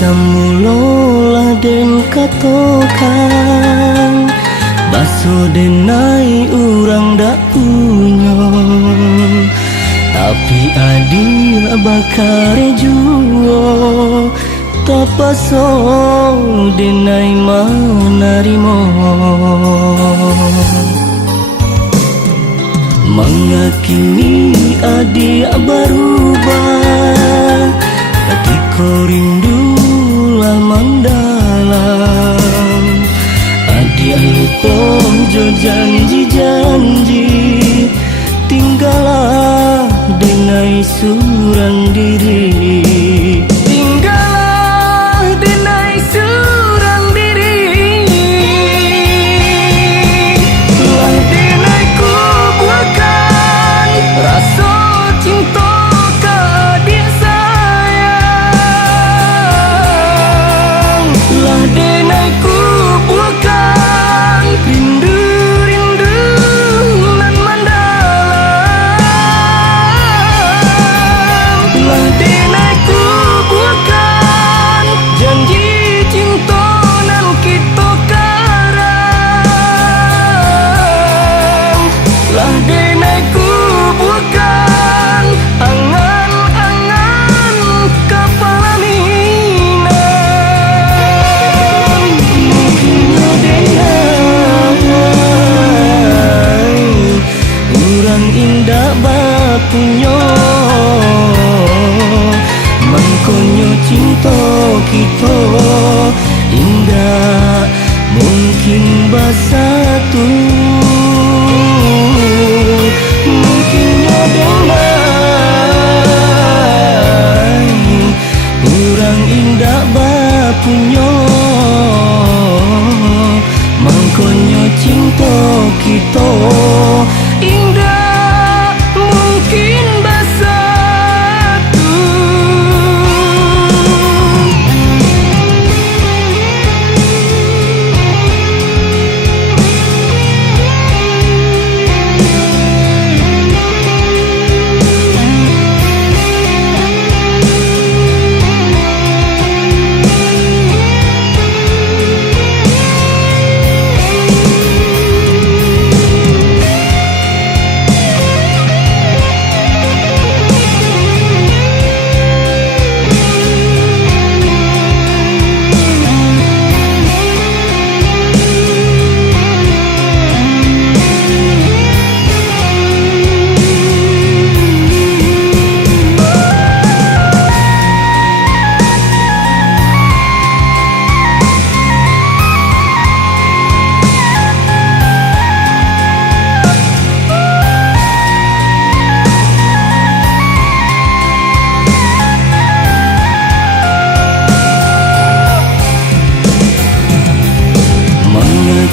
Samulolah den katokan baso denai urang dak punya, tapi adi bakare juo tapaso denai manarimo. Mengakini adi berubah ketika rindu mandalam. Adi lupa jo janji-janji, tinggallah denai surang diri. Tinggallah denai surang diri. Lah denai ku bukan rasa cinta ke adik sayang. Lah denai ku bukan rindu-rindu nan mendalam. Lah denai ku bukan janji cinta nan kita karang. Lah denai ku bukan angan-angan kepala minang. Mungkin denai urang indah bapunyo, mangkonyo cinta kita indah mungkin bersatu. Mungkinnya denai urang indah bapunyo, mangkonyo cinta kita indah mungkin bersatu.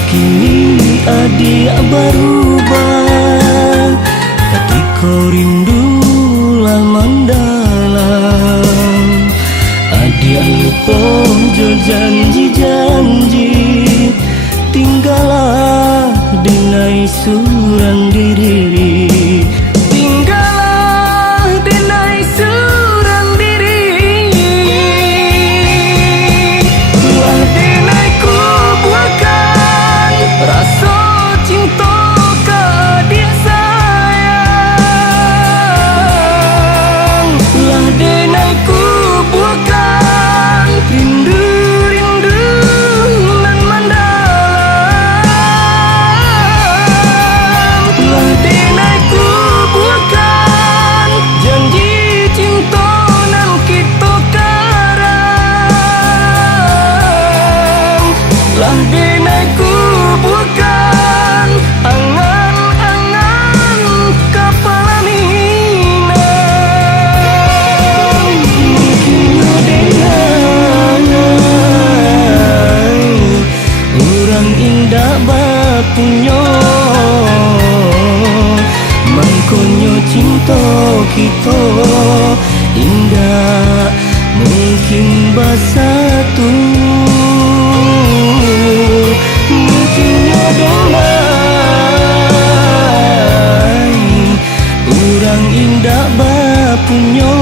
Kini adi berubah ketika rindu lah mendalam. Adi lupa jo janji-janji, tinggallah denai surang diri. Tinggallah denai surang diri. Lah denai ku bukan rasa cinta ke adik sayang. Lah denai ku bukan rindu-rindu nan mendalam. Lah denai ku bukan janji cinta nan kita karang. Lah denai ku bukan angan-angan kepala minang. Mungkinnya denai urang indah bapunyo, mangkonyo cinta kita indah mungkin bersatu. Mungkinnya denai urang indah bapunyo,